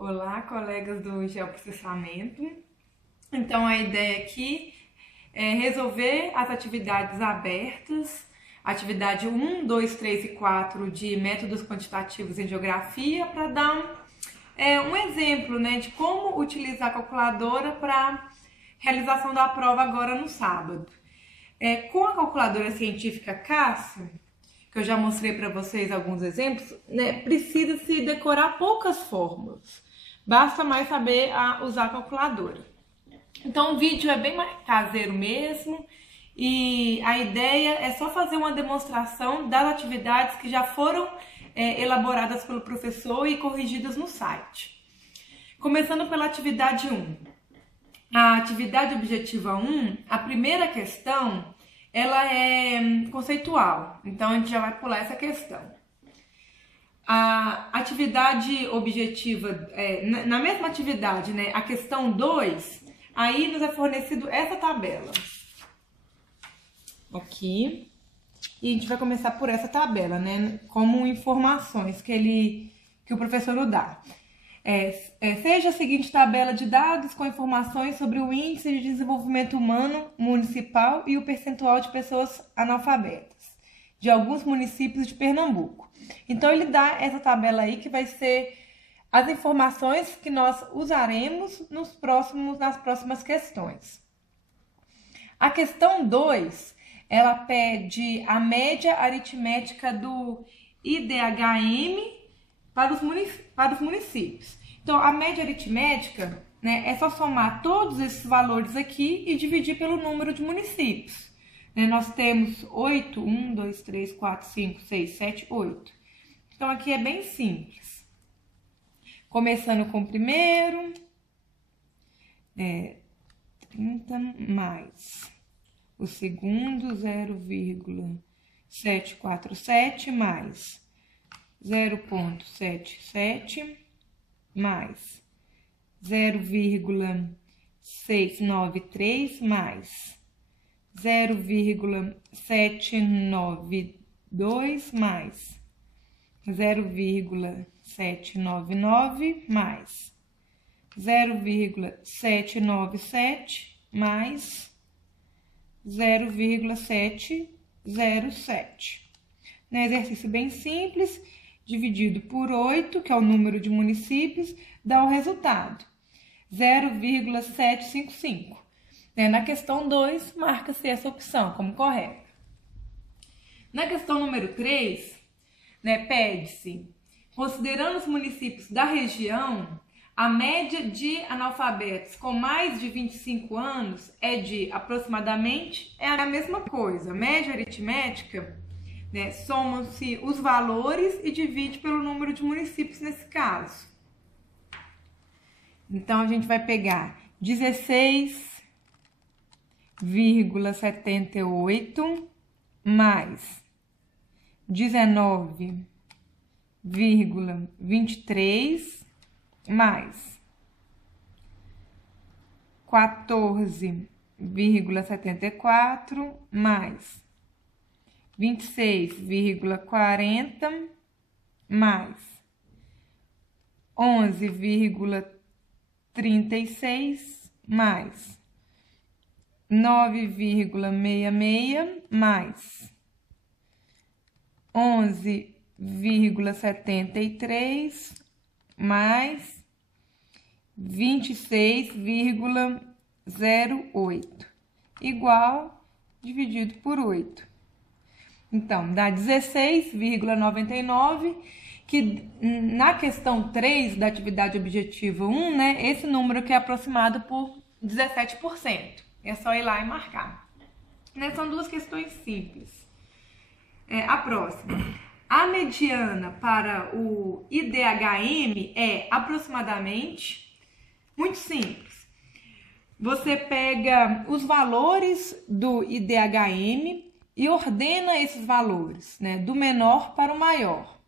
Olá, colegas do geoprocessamento. Então, a ideia aqui é resolver as atividades abertas, atividade 1, 2, 3 e 4 de métodos quantitativos em geografia, para dar um exemplo, de como utilizar a calculadora para realização da prova agora no sábado. Com a calculadora científica Cássio, que eu já mostrei para vocês alguns exemplos, precisa-se decorar poucas fórmulas. Basta mais saber usar a calculadora. Então o vídeo é bem mais caseiro mesmo e a ideia é só fazer uma demonstração das atividades que já foram elaboradas pelo professor e corrigidas no site. Começando pela atividade 1. A atividade objetiva 1, a primeira questão, ela é conceitual, então a gente já vai pular essa questão. A atividade objetiva, na mesma atividade, a questão 2, aí nos é fornecido essa tabela. Aqui. E a gente vai começar por essa tabela, como informações que o professor nos dá. Seja a seguinte tabela de dados com informações sobre o índice de desenvolvimento humano municipal e o percentual de pessoas analfabetas de alguns municípios de Pernambuco. Então, ele dá essa tabela aí que vai ser as informações que nós usaremos nas próximas questões. A questão 2, ela pede a média aritmética do IDHM para os municípios. Então, a média aritmética, é só somar todos esses valores aqui e dividir pelo número de municípios. Nós temos 8, 1, 2, 3, 4, 5, 6, 7, 8. Então, aqui é bem simples. Começando com o primeiro, 30 mais. O segundo, 0,747 mais 0,77 mais 0,693 mais 0,792 mais 0,799 mais 0,797 mais 0,707. Exercício bem simples, dividido por 8, que é o número de municípios, dá o resultado, 0,755. Na questão 2, marca-se essa opção como correta. Na questão número 3, pede-se, considerando os municípios da região, a média de analfabetos com mais de 25 anos é de aproximadamente, a mesma coisa, média aritmética, somam-se os valores e divide pelo número de municípios nesse caso. Então, a gente vai pegar 16,78 mais 19,23 mais 14,74 mais 26,40 mais 11,36 mais 9,66 mais 11,73 mais 26,08 igual dividido por 8. Então, dá 16,99, que na questão 3 da atividade objetiva 1, esse número aqui é aproximado por 17%. É só ir lá e marcar. São duas questões simples. A próxima. A mediana para o IDHM é aproximadamente, muito simples. Você pega os valores do IDHM e ordena esses valores, do menor para o maior.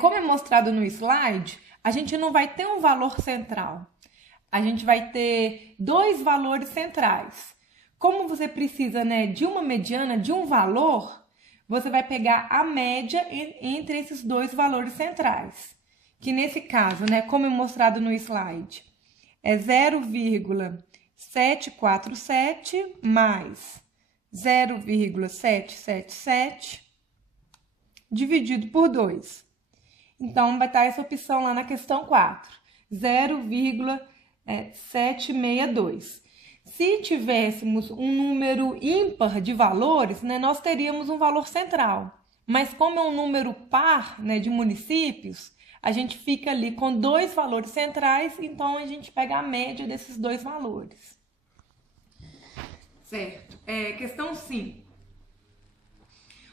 Como é mostrado no slide, a gente não vai ter um valor central. A gente vai ter dois valores centrais. Como você precisa, de uma mediana, de um valor, você vai pegar a média entre esses dois valores centrais. que nesse caso, né, como é mostrado no slide, é 0,747 mais 0,777 dividido por 2. Então, vai estar essa opção lá na questão 4, 0,762. Se tivéssemos um número ímpar de valores, né, nós teríamos um valor central. Mas como é um número par, né, de municípios, a gente fica ali com 2 valores centrais, então a gente pega a média desses 2 valores. Certo. Questão 5.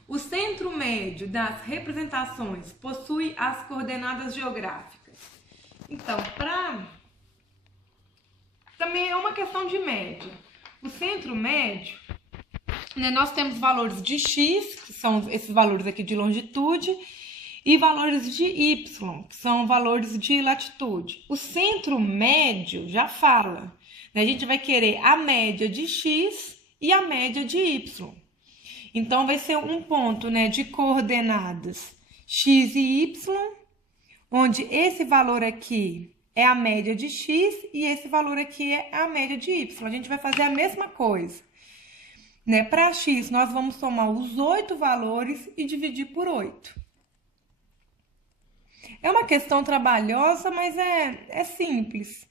O centro médio das representações possui as coordenadas geográficas. Então, também é uma questão de média. O centro médio, né, nós temos valores de x, que são esses valores aqui de longitude, e valores de y, que são valores de latitude. O centro médio já fala, né? A gente vai querer a média de x e a média de y. Então, vai ser um ponto, né, de coordenadas x e y, onde esse valor aqui é a média de x e esse valor aqui é a média de y. A gente vai fazer a mesma coisa, né? Para x, nós vamos somar os 8 valores e dividir por 8. É uma questão trabalhosa, mas é simples.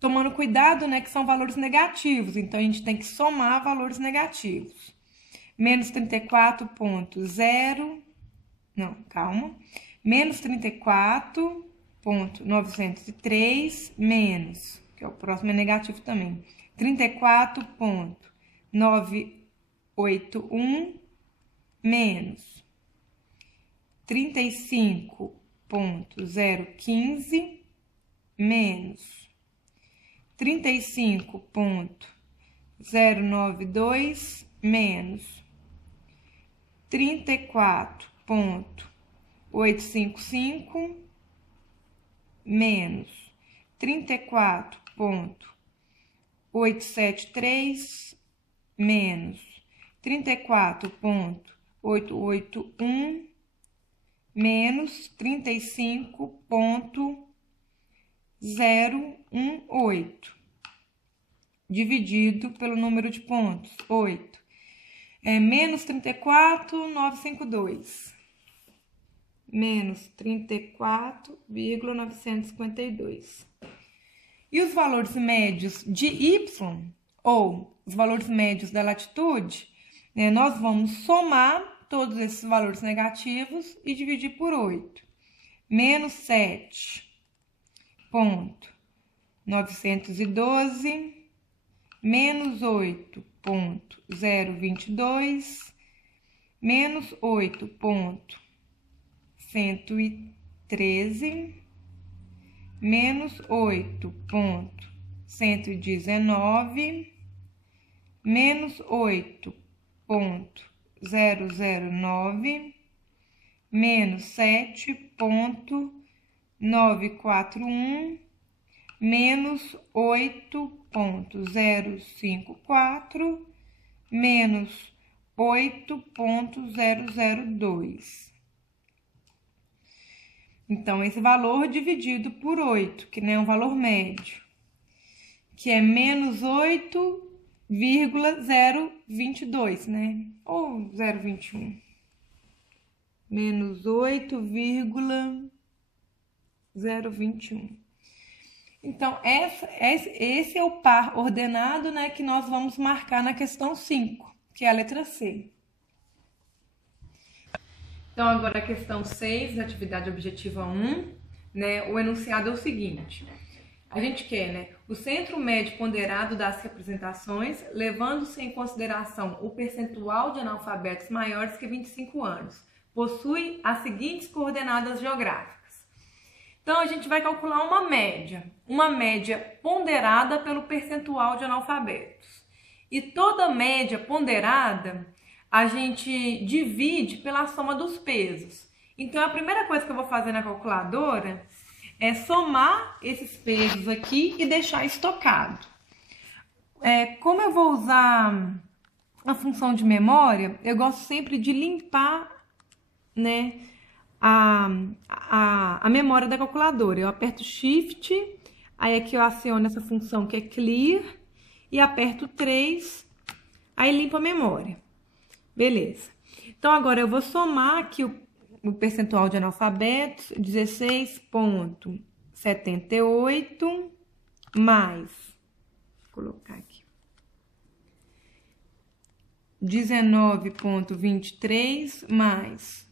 Tomando cuidado, né, que são valores negativos, então a gente tem que somar valores negativos. Menos 34,0... Não, calma. Menos 34,903 menos, que é o próximo é negativo também, 34,981 menos 35,015 menos 35,092 menos 34,855 menos 34,873 menos 34,881 menos 35,018 dividido pelo número de pontos, 8. Menos 34,952. Menos 34,952. E os valores médios de y, ou os valores médios da latitude, né, nós vamos somar todos esses valores negativos e dividir por 8. Menos 7,912, menos 8,022, menos 8,113, menos 8,119, menos 8,009, menos 7,941, menos 8,054, menos 8,002. Então, esse valor dividido por 8, que não é um valor médio, que é menos 8,022, né? Ou 0,21. Menos 8,021. Então, esse é o par ordenado, né, que nós vamos marcar na questão 5, que é a letra C. Então, agora a questão 6, da atividade objetiva 1, né, o enunciado é o seguinte. A gente quer, né, o centro médio ponderado das representações, levando-se em consideração o percentual de analfabetos maiores que 25 anos, possui as seguintes coordenadas geográficas. Então, a gente vai calcular uma média ponderada pelo percentual de analfabetos. E toda média ponderada, a gente divide pela soma dos pesos. Então, a primeira coisa que eu vou fazer na calculadora é somar esses pesos aqui e deixar estocado. Como eu vou usar a função de memória, eu gosto sempre de limpar, né, a memória da calculadora. Eu aperto Shift, aí aqui eu aciono essa função que é Clear e aperto 3, aí limpo a memória. Beleza. Então, agora eu vou somar aqui o percentual de analfabetos, 16,78 mais, vou colocar aqui, 19,23 mais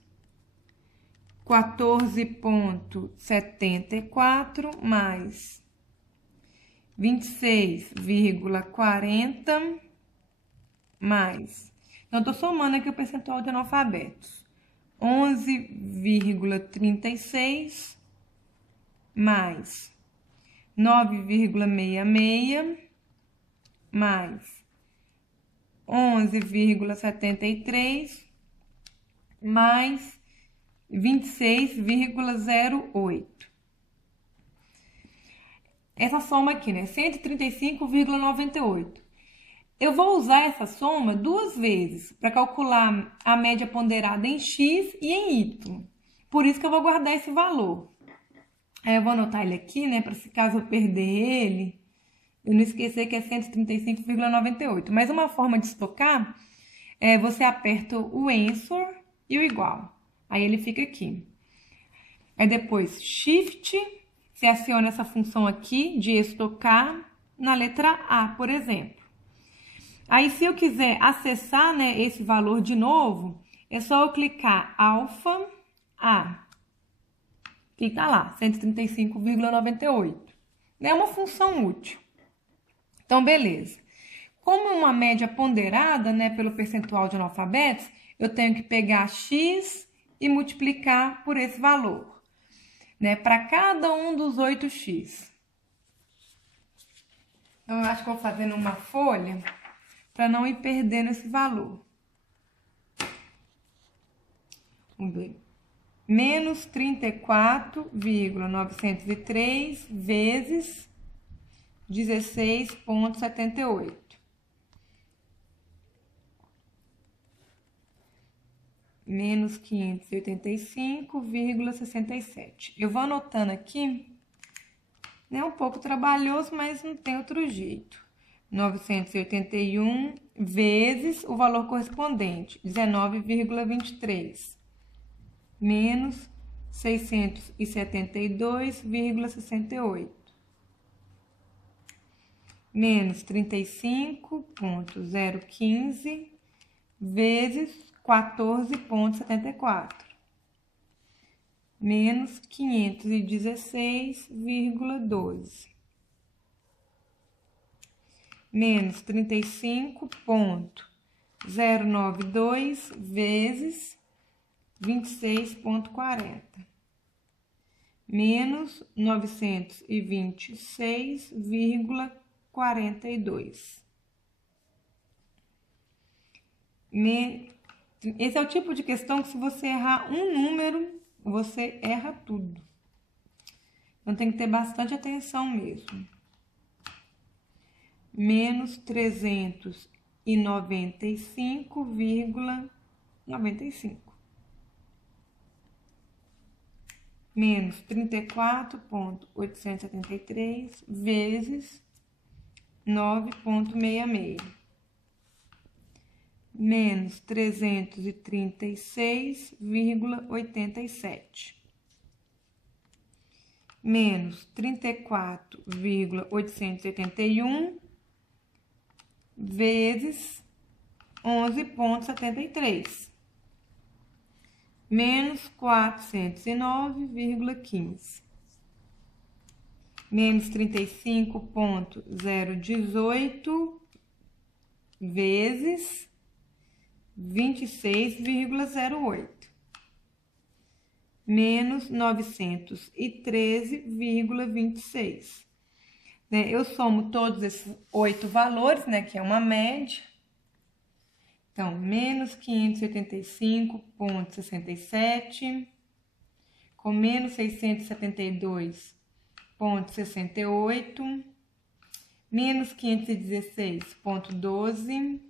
14,74 mais 26,40 mais... Então, eu tô somando aqui o percentual de analfabetos. 11,36 mais 9,66 mais 11,73 mais 26,08. Essa soma aqui, né? 135,98. Eu vou usar essa soma duas vezes para calcular a média ponderada em X e em Y. Por isso que eu vou guardar esse valor. Aí eu vou anotar ele aqui, né? Para se caso eu perder ele, eu não esquecer que é 135,98. Mas uma forma de estocar é você aperta o answer e o igual. Aí ele fica aqui. Aí depois Shift, você aciona essa função aqui de estocar na letra A, por exemplo. Aí, se eu quiser acessar, né, esse valor de novo, é só eu clicar alfa A. Que tá lá, 135,98. É uma função útil. Então, beleza. Como é uma média ponderada, né, pelo percentual de analfabetos, eu tenho que pegar X e multiplicar por esse valor, né, para cada um dos 8x. Então, eu acho que eu vou fazer numa folha para não ir perdendo esse valor. Vamos ver. Menos 34,903 vezes 16,78. Menos 585,67. Eu vou anotando aqui. É um pouco trabalhoso, mas não tem outro jeito. 981 vezes o valor correspondente, 19,23, menos 672,68, menos 35,015 vezes 14,74, menos 516,12. Menos 35,092 vezes 26,40. Menos 926,42. Esse é o tipo de questão que, se você errar um número, você erra tudo. Então, tem que ter bastante atenção mesmo. Menos 395,95. Menos 34,873 vezes 9,66. Menos 336,87. Menos 34,881 vezes 11,73. Menos 409,15. Menos 35,018 vezes 26,08. Menos 913,26. Eu somo todos esses 8 valores, né, que é uma média. Então, menos 585,67, com menos 672,68, menos 516,12,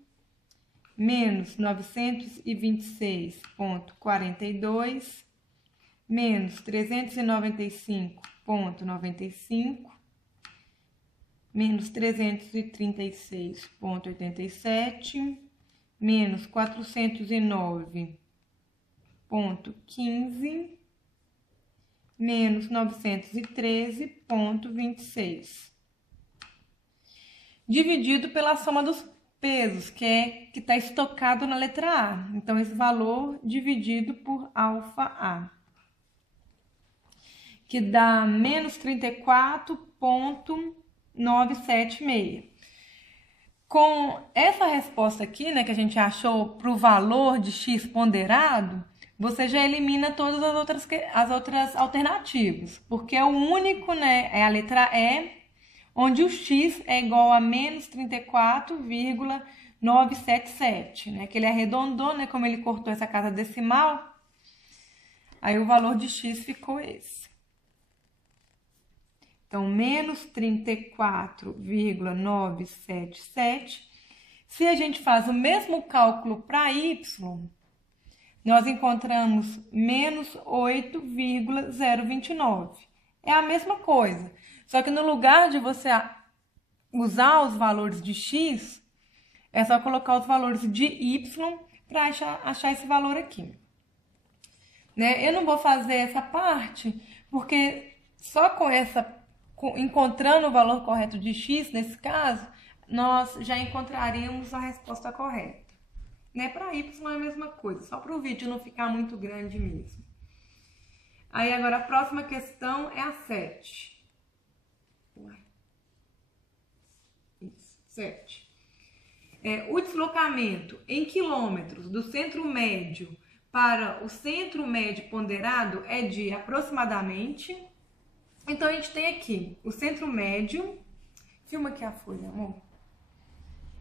menos 926,42, menos 395,95, menos 336,87, menos 409,15, menos 913,26. Dividido pela soma dos pesos, que está estocado na letra A. Então, esse valor dividido por alfa-A, que dá menos 34,976. Com essa resposta aqui, né, que a gente achou para o valor de x ponderado, você já elimina todas as outras alternativas, porque é o único, né, é a letra E, onde o x é igual a menos 34,977, né, que ele arredondou, né, como ele cortou essa casa decimal, aí o valor de x ficou esse. Então, menos 34,977. Se a gente faz o mesmo cálculo para y, nós encontramos menos 8,029. É a mesma coisa, só que no lugar de você usar os valores de x, é só colocar os valores de y para achar esse valor aqui. Né? Eu não vou fazer essa parte, porque só encontrando o valor correto de x, nesse caso, nós já encontraríamos a resposta correta. Né? Para y é a mesma coisa, só para o vídeo não ficar muito grande mesmo. Aí agora a próxima questão é a 7. Isso, 7. O deslocamento em quilômetros do centro médio para o centro médio ponderado é de aproximadamente. Então, a gente tem aqui o centro médio. Filma aqui a folha, amor.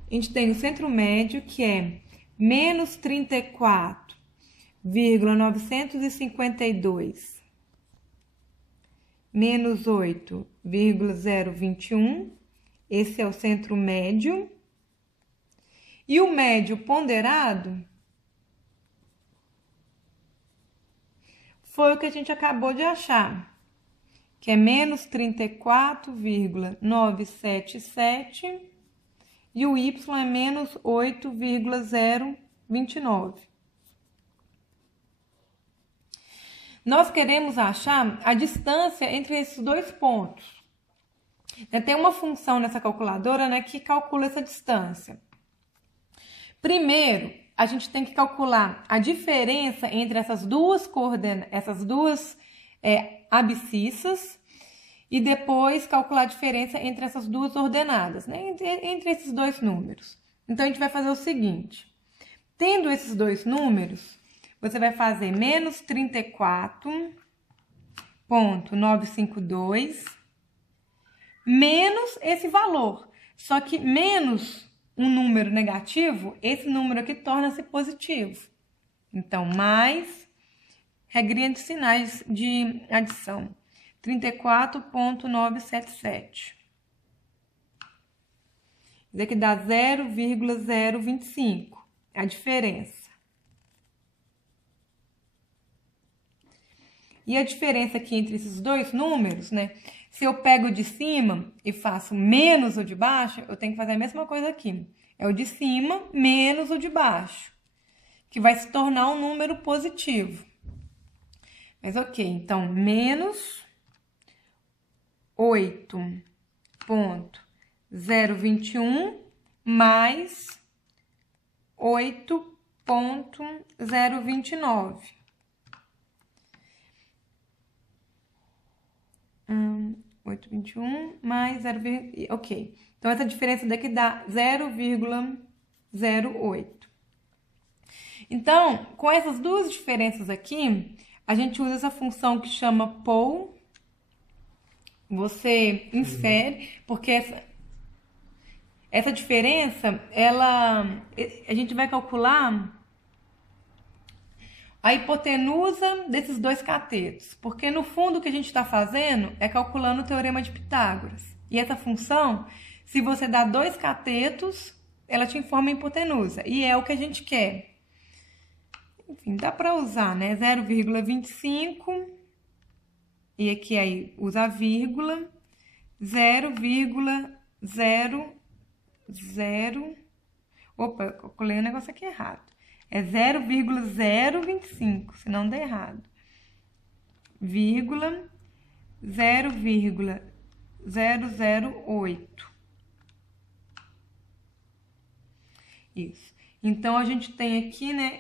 A gente tem o centro médio, que é menos 34,952 menos 8,021. Esse é o centro médio. E o médio ponderado foi o que a gente acabou de achar, que é menos 34,977, e o y é menos 8,029. Nós queremos achar a distância entre esses dois pontos. Tem uma função nessa calculadora, né, que calcula essa distância. Primeiro, a gente tem que calcular a diferença entre essas duas abscissas, e depois calcular a diferença entre essas duas ordenadas, né? Entre esses dois números. Então, a gente vai fazer o seguinte. Tendo esses dois números, você vai fazer menos 34,952 menos esse valor. Só que menos um número negativo, esse número aqui torna-se positivo. Então, mais regrinha de sinais de adição. 34,977. Isso aqui dá 0,025, a diferença. E a diferença aqui entre esses dois números, né? Se eu pego o de cima e faço menos o de baixo, eu tenho que fazer a mesma coisa aqui. É o de cima menos o de baixo, que vai se tornar um número positivo. Mas ok, então, menos 8,021 mais 8,029. 8,21 mais 0, ok. Então, essa diferença daqui dá 0,08. Então, com essas duas diferenças aqui, a gente usa essa função que chama POL. Você insere, porque essa diferença, a gente vai calcular a hipotenusa desses dois catetos, porque no fundo o que a gente está fazendo é calculando o teorema de Pitágoras. E essa função, se você dá dois catetos, ela te informa a hipotenusa, e é o que a gente quer. Enfim, dá para usar, né? 0,25 e aqui aí usa a vírgula, 0,00... Opa, eu colei o negócio aqui errado. É 0,025, senão dá errado. Vírgula 0,008. Isso. Então, a gente tem aqui, né,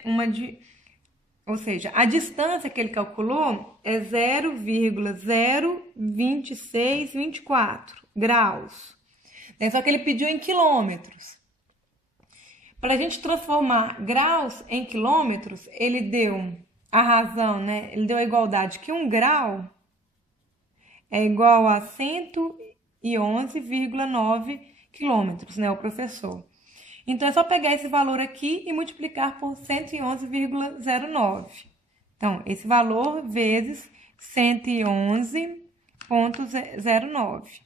ou seja, a distância que ele calculou é 0,02624 graus. Só que ele pediu em quilômetros. Para a gente transformar graus em quilômetros, ele deu a razão, né? Ele deu a igualdade que 1 grau é igual a 111,9 quilômetros, né? O professor. Então, é só pegar esse valor aqui e multiplicar por 111,09. Então, esse valor vezes 111,09,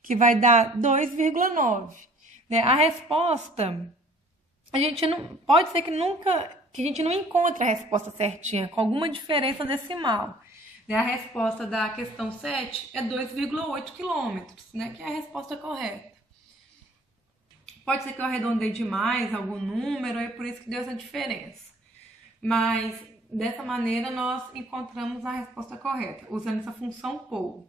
que vai dar 2,9. Né? A resposta, a gente não pode ser que a gente não encontre a resposta certinha, com alguma diferença decimal. Né? A resposta da questão 7 é 2,8 quilômetros, né? Que é a resposta correta. Pode ser que eu arredondei demais algum número, é por isso que deu essa diferença. Mas, dessa maneira, nós encontramos a resposta correta, usando essa função POU.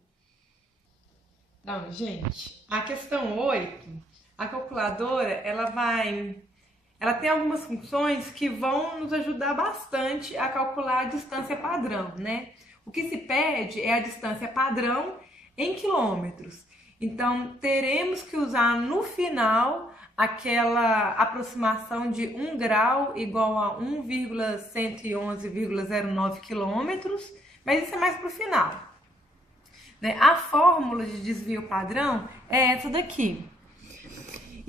Então, gente, a questão 8... A calculadora, ela tem algumas funções que vão nos ajudar bastante a calcular a distância padrão, né? O que se pede é a distância padrão em quilômetros. Então, teremos que usar no final aquela aproximação de 1 grau igual a 1,111,09 quilômetros, mas isso é mais para o final. Né? A fórmula de desvio padrão é essa daqui.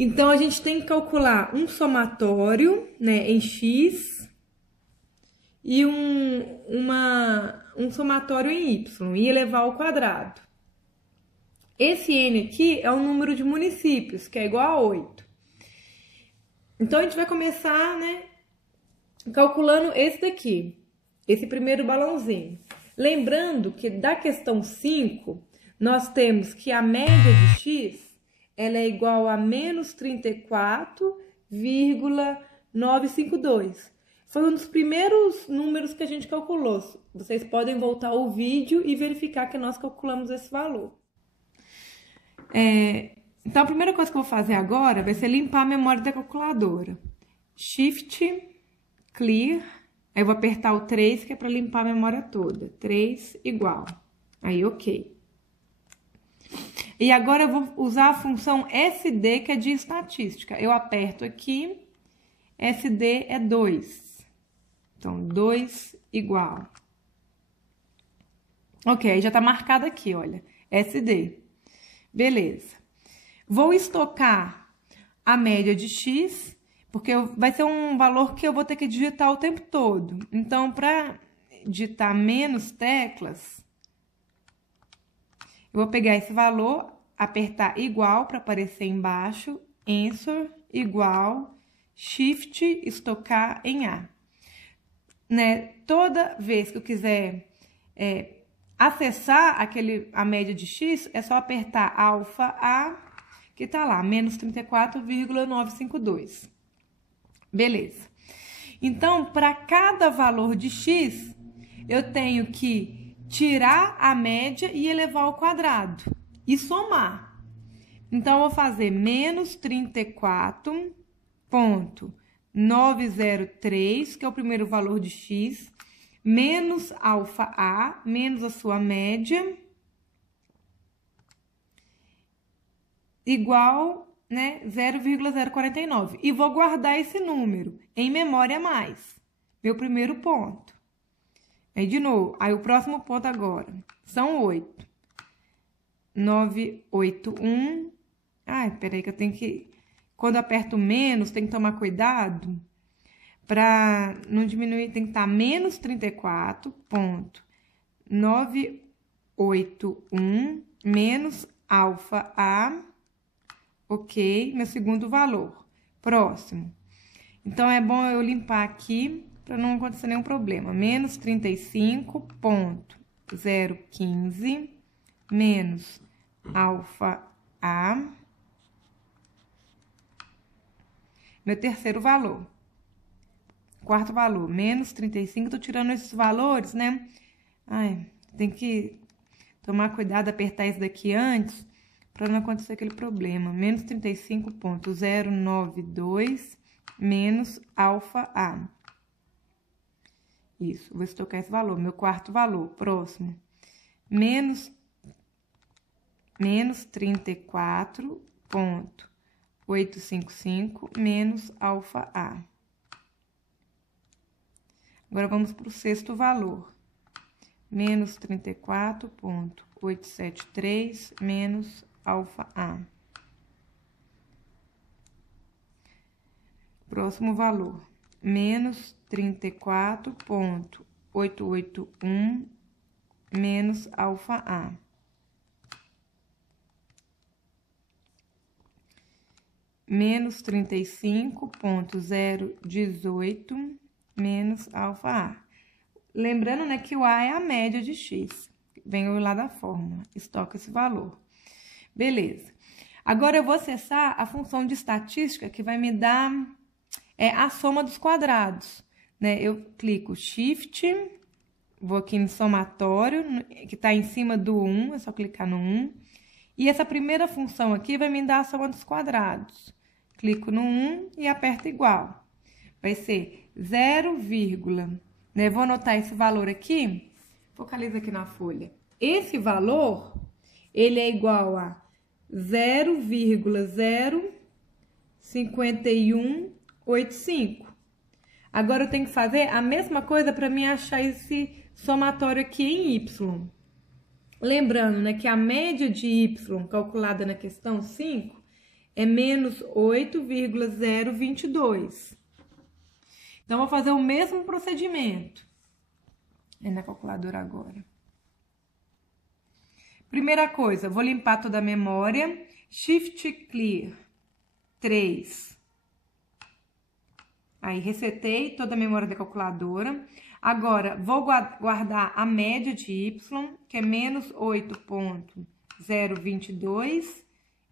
Então, a gente tem que calcular um somatório, né, em x e um somatório em y, e elevar ao quadrado. Esse n aqui é o número de municípios, que é igual a 8. Então, a gente vai começar, né, calculando esse daqui, esse primeiro balãozinho. Lembrando que da questão 5, nós temos que a média de x ela é igual a menos 34,952. Foi um dos primeiros números que a gente calculou. Vocês podem voltar ao vídeo e verificar que nós calculamos esse valor. Então, a primeira coisa que eu vou fazer agora vai ser limpar a memória da calculadora. Shift, Clear. Aí eu vou apertar o 3, que é para limpar a memória toda. 3 igual. Aí, ok. E agora eu vou usar a função SD, que é de estatística. Eu aperto aqui, SD é 2. Então, 2 igual. Ok, aí já tá marcado aqui, olha, SD. Beleza. Vou estocar a média de x, porque vai ser um valor que eu vou ter que digitar o tempo todo. Então, para digitar menos teclas, eu vou pegar esse valor, apertar igual para aparecer embaixo, answer igual, shift, estocar em A. Né? Toda vez que eu quiser acessar a média de x, é só apertar alfa A, que tá lá, menos 34,952. Beleza. Então, para cada valor de x, eu tenho que tirar a média e elevar ao quadrado e somar. Então, eu vou fazer menos 34,903, que é o primeiro valor de x, menos alfa A, menos a sua média, igual, né, 0,049. E vou guardar esse número em memória mais, meu primeiro ponto. Aí, de novo, aí o próximo ponto agora, são 8. 981. Ai, peraí que eu tenho que... Quando eu aperto menos, tem que tomar cuidado para não diminuir, tem que estar menos 34,981 menos alfa A, ok, meu segundo valor. Próximo. Então, é bom eu limpar aqui para não acontecer nenhum problema. Menos 35 ponto. 0,15 menos alfa A. Meu terceiro valor. Quarto valor, menos 35. Tô tirando esses valores, né? Ai, tem que tomar cuidado, apertar isso daqui antes, para não acontecer aquele problema. Menos 35,092 menos alfa A. Isso, vou estocar esse valor. Meu quarto valor, próximo. Menos 34,855 menos alfa A. Agora, vamos para o sexto valor. Menos 34,873 menos alfa A. Próximo valor. Menos 34,881 menos alfa A. Menos 35,018 menos alfa A. Lembrando, né, que o A é a média de x. Vem lá da fórmula, estoca esse valor. Beleza. Agora, eu vou acessar a função de estatística que vai me dar a soma dos quadrados, né? Eu clico Shift, vou aqui no somatório, que está em cima do 1, é só clicar no 1. E essa primeira função aqui vai me dar a soma dos quadrados. Clico no 1 e aperto igual. Vai ser 0, né? Vou anotar esse valor aqui. Focaliza aqui na folha. Esse valor, ele é igual a 0,05185. Agora, eu tenho que fazer a mesma coisa para mim achar esse somatório aqui em y. Lembrando, né, que a média de y calculada na questão 5 é menos 8,022. Então, vou fazer o mesmo procedimento. É na calculadora agora. Primeira coisa, vou limpar toda a memória. Shift Clear 3. Aí, resetei toda a memória da calculadora. Agora, vou guardar a média de y, que é menos 8,022,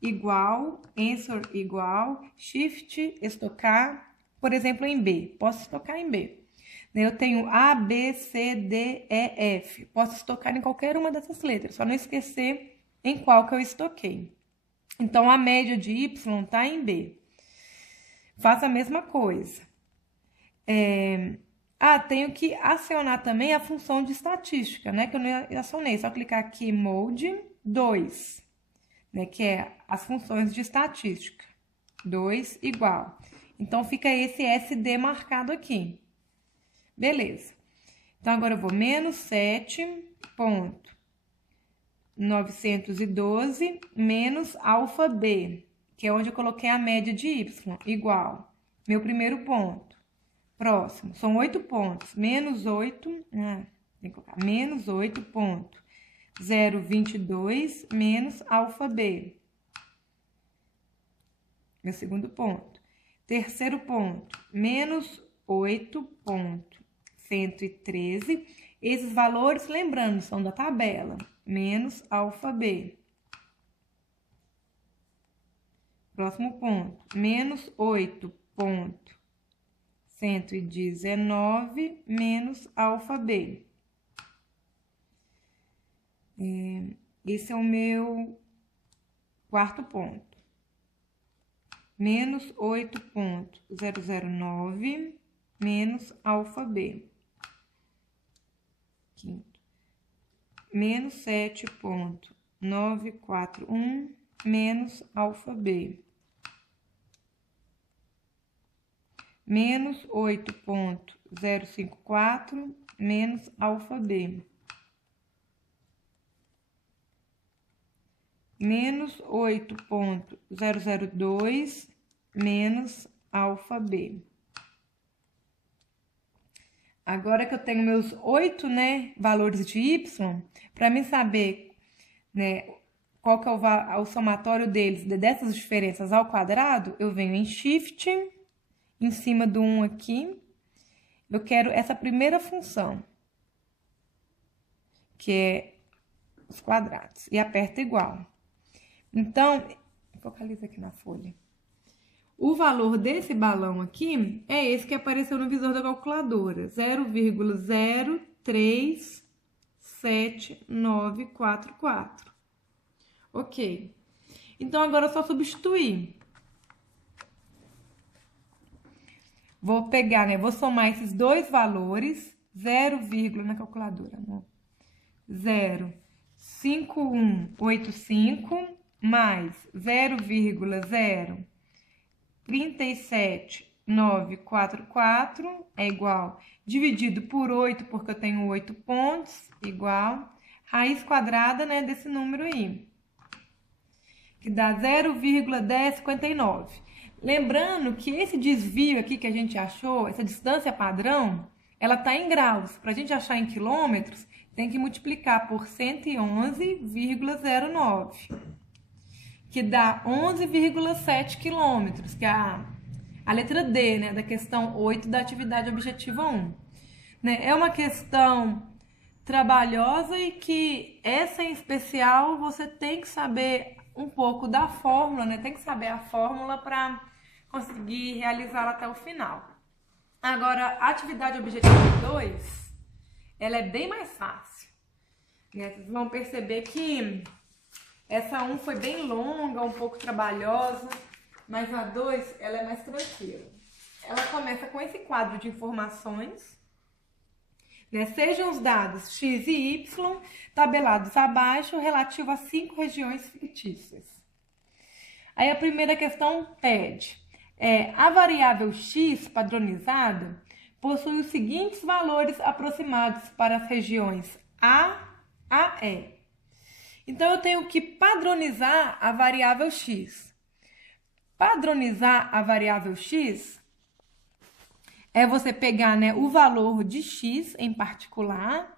igual, answer igual, shift, estocar, por exemplo, em B. Posso estocar em B. Eu tenho A, B, C, D, E, F. Posso estocar em qualquer uma dessas letras, só não esquecer em qual que eu estoquei. Então, a média de y está em B. Faça a mesma coisa. Tenho que acionar também a função de estatística, né? Que eu não acionei. Só clicar aqui, Mode 2, né? Que é as funções de estatística. 2 igual. Então, fica esse SD marcado aqui. Beleza. Então, agora eu vou menos 7,912 menos alfa B, que é onde eu coloquei a média de y, igual. Meu primeiro ponto. Próximo, são 8 pontos. Menos 8, tem que colocar menos 8,022 menos alfa B. Meu segundo ponto. Terceiro ponto, menos 8,113. Esses valores, lembrando, são da tabela. Menos alfa B. Próximo ponto, menos 8,119 menos alfa B. Esse é o meu quarto ponto. Menos 8,009 menos alfa B. Quinto. Menos 7,941 menos alfa B. Menos 8,054 menos alfa B. Menos 8,002 menos alfa B. Agora que eu tenho meus 8, né, valores de y, para mim saber, né, qual que é o somatório deles, dessas diferenças ao quadrado, eu venho em Shift, em cima do 1 aqui, eu quero essa primeira função, que é os quadrados, e aperto igual. Então, focaliza aqui na folha. O valor desse balão aqui é esse que apareceu no visor da calculadora, 0,037944. Ok. Então, agora é só substituir. Vou pegar, né? Vou somar esses dois valores, 0, na calculadora, amor. 0,5185 mais 0,037944 é igual, dividido por 8, porque eu tenho 8 pontos, igual, raiz quadrada, né, desse número aí, que dá 0,1059. Lembrando que esse desvio aqui que a gente achou, essa distância padrão, ela está em graus. Para a gente achar em quilômetros, tem que multiplicar por 111,09, que dá 11,7 quilômetros, que é a letra D, né, da questão 8 da atividade objetiva 1. Né? É uma questão trabalhosa e que essa em especial você tem que saber um pouco da fórmula, né? Tem que saber a fórmula para conseguir realizá-la até o final. Agora, a atividade objetiva 2, ela é bem mais fácil. Né? Vocês vão perceber que essa 1 foi bem longa, um pouco trabalhosa, mas a 2, ela é mais tranquila. Ela começa com esse quadro de informações, né? Sejam os dados x e y tabelados abaixo relativo a 5 regiões fictícias. Aí a primeira questão pede, a variável x padronizada possui os seguintes valores aproximados para as regiões A a E. Então, eu tenho que padronizar a variável x. Padronizar a variável x é você pegar, né, o valor de x em particular,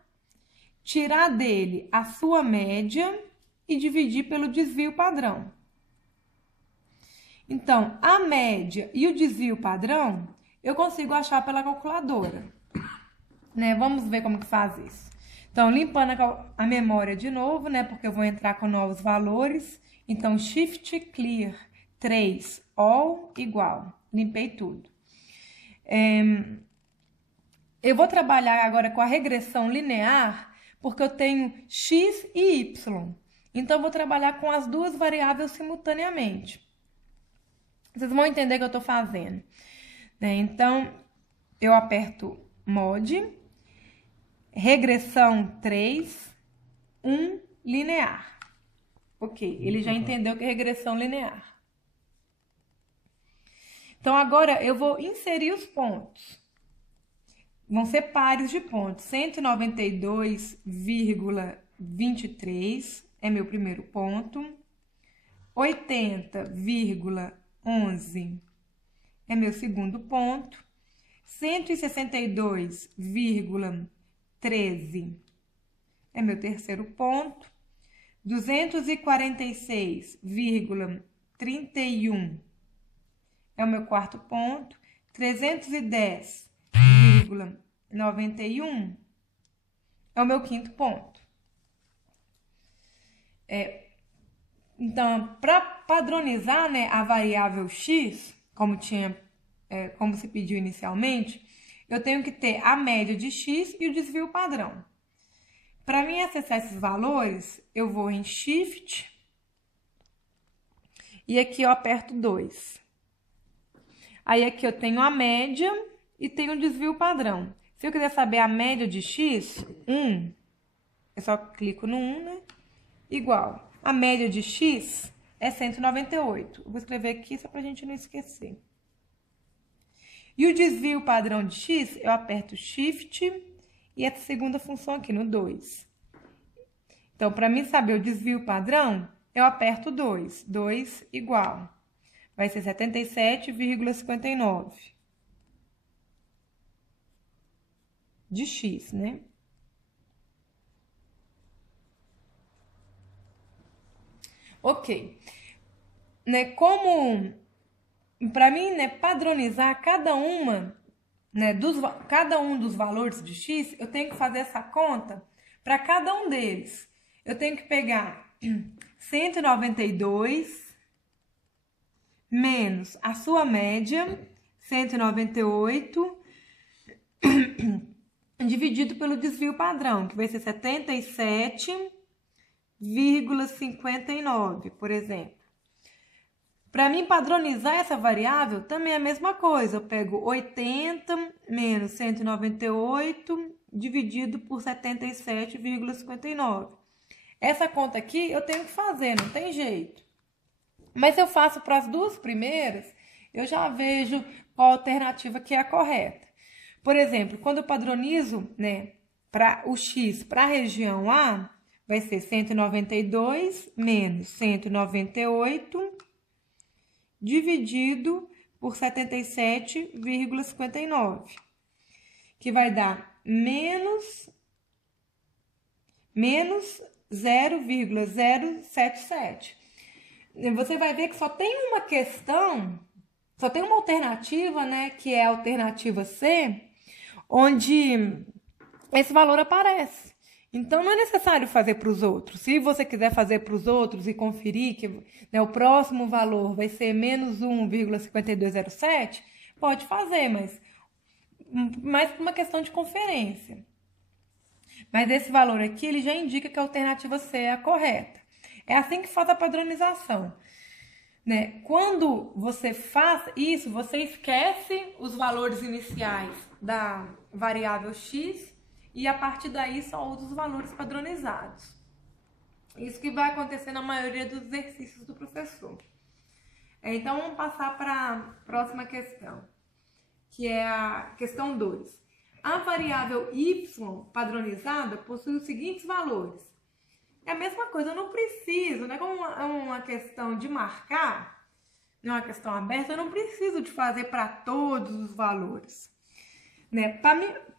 tirar dele a sua média e dividir pelo desvio padrão. Então, a média e o desvio padrão eu consigo achar pela calculadora. Né? Vamos ver como que faz isso. Então, limpando a memória de novo, né, porque eu vou entrar com novos valores. Então, Shift Clear 3 All igual. Limpei tudo. Eu vou trabalhar agora com a regressão linear, porque eu tenho x e y. Então, eu vou trabalhar com as duas variáveis simultaneamente. Vocês vão entender o que eu estou fazendo. Né? Então, eu aperto Mod, regressão 3, 1, linear. Ok, ele já entendeu que é regressão linear. Então, agora eu vou inserir os pontos. Vão ser pares de pontos. 192,23 é meu primeiro ponto. 80,11 é meu segundo ponto. 162,13 é meu terceiro ponto. 246,31 é o meu quarto ponto. 310,91 é o meu quinto ponto. Então, para padronizar, né, a variável x, como se pediu inicialmente, eu tenho que ter a média de x e o desvio padrão. Para mim acessar esses valores, eu vou em Shift e aqui eu aperto 2. Aí aqui eu tenho a média e tenho o desvio padrão. Se eu quiser saber a média de x, 1, eu só clico no 1, né? Igual. A média de x é 198. Eu vou escrever aqui só para a gente não esquecer. E o desvio padrão de x, eu aperto Shift e a segunda função aqui no 2. Então, para mim saber o desvio padrão, eu aperto 2. 2 igual. Vai ser 77,59 de x, né? Ok. Né, como, para mim, né, padronizar cada um dos valores de x, eu tenho que fazer essa conta para cada um deles. Eu tenho que pegar 192 menos a sua média, 198, dividido pelo desvio padrão, que vai ser 77,59, por exemplo. Para mim padronizar essa variável, também é a mesma coisa. Eu pego 80 menos 198 dividido por 77,59. Essa conta aqui eu tenho que fazer, não tem jeito. Mas se eu faço para as duas primeiras, eu já vejo qual alternativa que é a correta. Por exemplo, quando eu padronizo, né, para o x para a região A, vai ser 192 menos 198 dividido por 77,59, que vai dar menos 0,077. Você vai ver que só tem uma questão, só tem uma alternativa, né, que é a alternativa C, onde esse valor aparece. Então, não é necessário fazer para os outros. Se você quiser fazer para os outros e conferir que, né, o próximo valor vai ser menos 1,5207, pode fazer, mas mais por uma questão de conferência. Mas esse valor aqui, ele já indica que a alternativa C é a correta. É assim que faz a padronização, né? Quando você faz isso, você esquece os valores iniciais da variável x e a partir daí só usa os valores padronizados. Isso que vai acontecer na maioria dos exercícios do professor. Então, vamos passar para a próxima questão, que é a questão 2. A variável y padronizada possui os seguintes valores. É a mesma coisa, eu não preciso, né? Como é uma questão de marcar, não é uma questão aberta, eu não preciso de fazer para todos os valores. Né?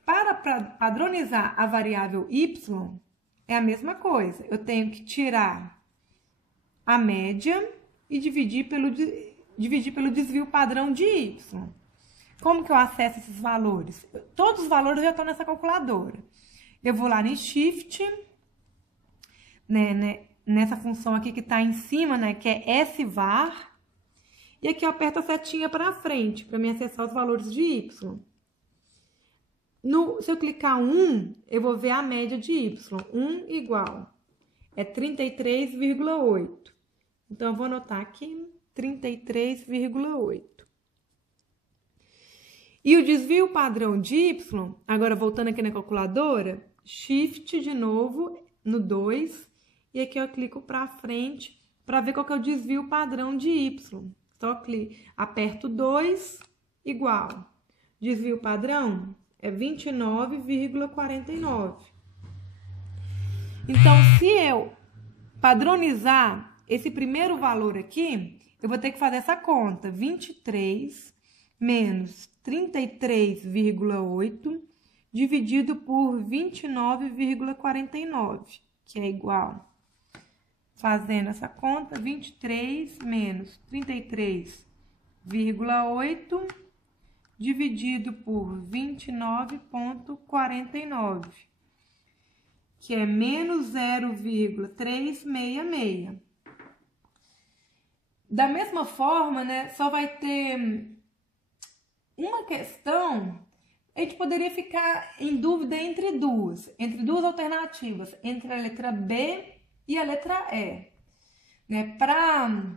Para padronizar a variável y, é a mesma coisa. Eu tenho que tirar a média e dividir pelo desvio padrão de y. Como que eu acesso esses valores? Todos os valores já estão nessa calculadora. Eu vou lá em Shift, né, nessa função aqui que está em cima, né, que é SVAR, e aqui eu aperto a setinha para frente, para me acessar os valores de y. Se eu clicar 1, eu vou ver a média de y. 1 igual é 33,8. Então, eu vou anotar aqui 33,8. E o desvio padrão de y, agora voltando aqui na calculadora, Shift de novo no 2, e aqui eu clico para frente para ver qual que é o desvio padrão de y. Então, aperto 2, igual. Desvio padrão é 29,49. Então, se eu padronizar esse primeiro valor aqui, eu vou ter que fazer essa conta. 23 menos 33,8 dividido por 29,49, que é igual. Fazendo essa conta, 23 menos 33,8 dividido por 29,49, que é menos 0,366. Da mesma forma, né, só vai ter uma questão, a gente poderia ficar em dúvida entre duas alternativas, entre a letra B e a letra E, né? Para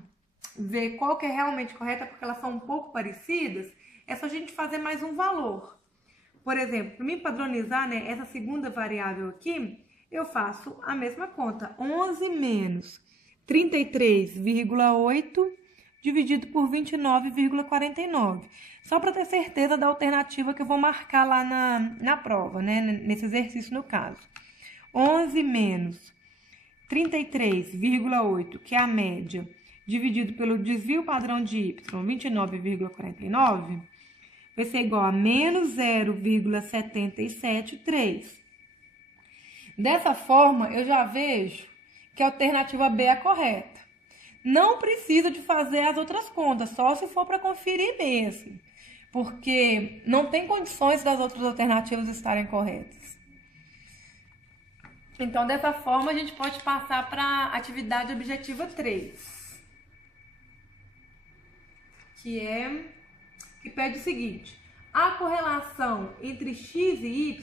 ver qual que é realmente correta, porque elas são um pouco parecidas, é só a gente fazer mais um valor. Por exemplo, para me padronizar, né, essa segunda variável aqui, eu faço a mesma conta. 11 menos 33,8 dividido por 29,49. Só para ter certeza da alternativa que eu vou marcar lá na prova, né, nesse exercício no caso. 11 menos 33,8, que é a média, dividido pelo desvio padrão de y, 29,49, vai ser igual a menos 0,773. Dessa forma, eu já vejo que a alternativa B é a correta. Não precisa de fazer as outras contas, só se for para conferir mesmo, porque não tem condições das outras alternativas estarem corretas. Então, dessa forma, a gente pode passar para a atividade objetiva 3, que pede o seguinte: a correlação entre x e y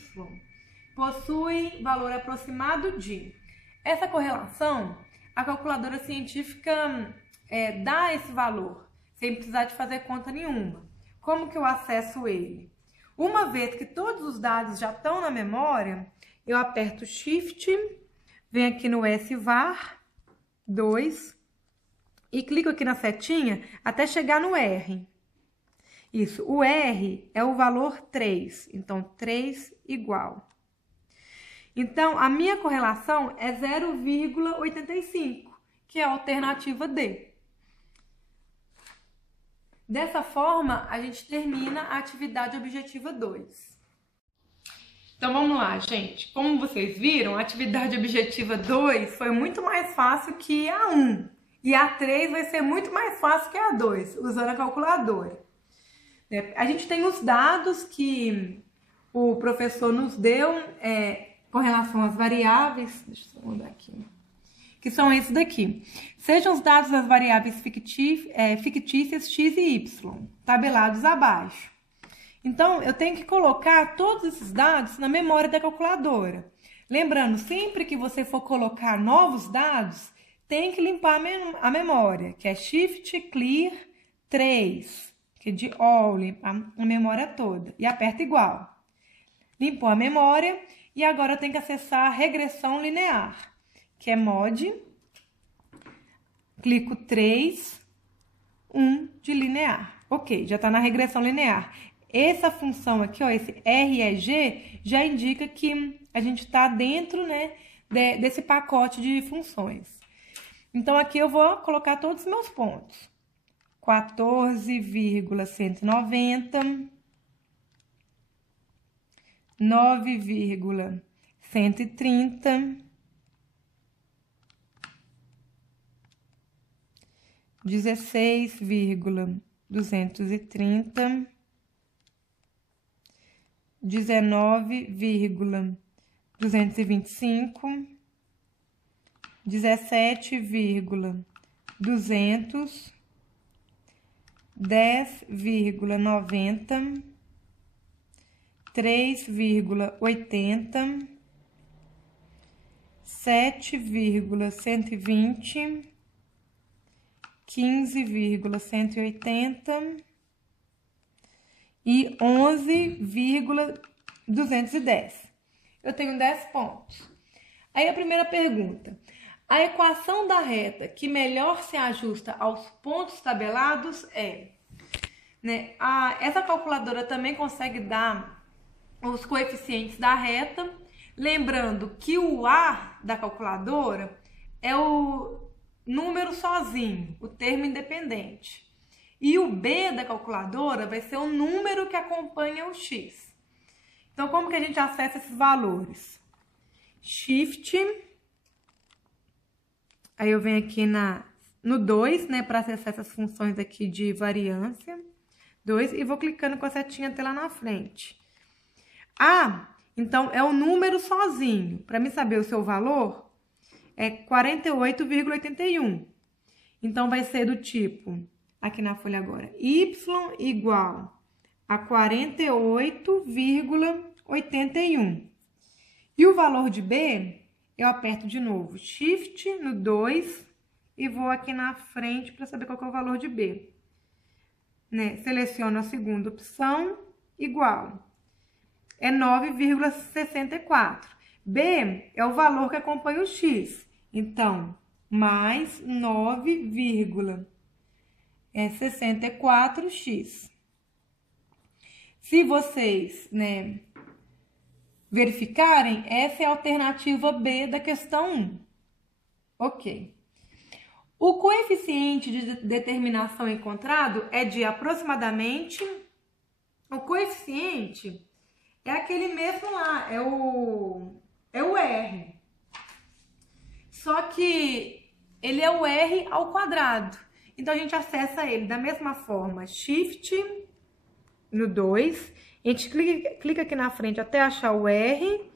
possui valor aproximado de... Essa correlação, a calculadora científica dá esse valor, sem precisar de fazer conta nenhuma. Como que eu acesso ele? Uma vez que todos os dados já estão na memória, eu aperto Shift, venho aqui no SVAR 2 e clico aqui na setinha até chegar no R. Isso, o R é o valor 3, então 3 igual. Então, a minha correlação é 0,85, que é a alternativa D. Dessa forma, a gente termina a atividade objetiva 2. Então, vamos lá, gente. Como vocês viram, a atividade objetiva 2 foi muito mais fácil que a 1. E a 3 vai ser muito mais fácil que a 2, usando a calculadora. A gente tem os dados que o professor nos deu com relação às variáveis. Deixa eu mudar aqui. Que são esses daqui. Sejam os dados das variáveis fictícias x e y, tabelados abaixo. Então, eu tenho que colocar todos esses dados na memória da calculadora. Lembrando, sempre que você for colocar novos dados, tem que limpar a memória, que é Shift Clear 3, que é de all, limpar a memória toda. E aperta igual. Limpou a memória e agora eu tenho que acessar a regressão linear, que é mod, clico 3, 1 de linear. Ok, já está na regressão linear. Essa função aqui, ó, esse REG, já indica que a gente está dentro, né, desse pacote de funções. Então, aqui eu vou colocar todos os meus pontos. 14,190, 9,130, 16,230, 19,225, 17,200, 10,90, 3,80, 7,120, 15,180 e 11,210. Eu tenho 10 pontos. Aí a primeira pergunta: a equação da reta que melhor se ajusta aos pontos tabelados é... essa calculadora também consegue dar os coeficientes da reta, lembrando que o A da calculadora é o número sozinho, o termo independente. E o B da calculadora vai ser o número que acompanha o X. Então, como que a gente acessa esses valores? Shift, aí eu venho aqui no 2, né, para acessar essas funções aqui de variância. 2, e vou clicando com a setinha até lá na frente. A, então, é o número sozinho. Para mim saber o seu valor, é 48,81. Então, vai ser do tipo, aqui na folha agora, y igual a 48,81. E o valor de B, eu aperto de novo Shift no 2 e vou aqui na frente para saber qual que é o valor de B. Seleciono a segunda opção, igual. É 9,64. B é o valor que acompanha o X. Então, mais 9,64x. Se vocês, verificarem, essa é a alternativa B da questão 1. Ok. O coeficiente de determinação encontrado é de aproximadamente... O coeficiente é aquele mesmo lá, é o R. Só que ele é o R ao quadrado. Então, a gente acessa ele da mesma forma. Shift no 2. A gente clica aqui na frente até achar o R.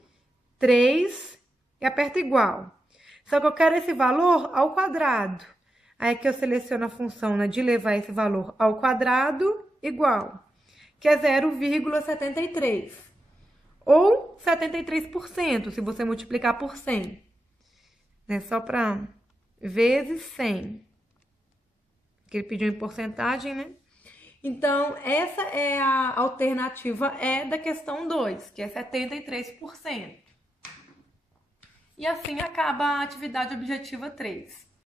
3 e aperto igual. Só que eu quero esse valor ao quadrado. Aí aqui eu seleciono a função, né, de levar esse valor ao quadrado igual, que é 0,73. Ou 73%, se você multiplicar por 100. Né, só para vezes 100. Que ele pediu em porcentagem, né? Então, essa é a alternativa E da questão 2, que é 73%. E assim acaba a atividade objetiva 3.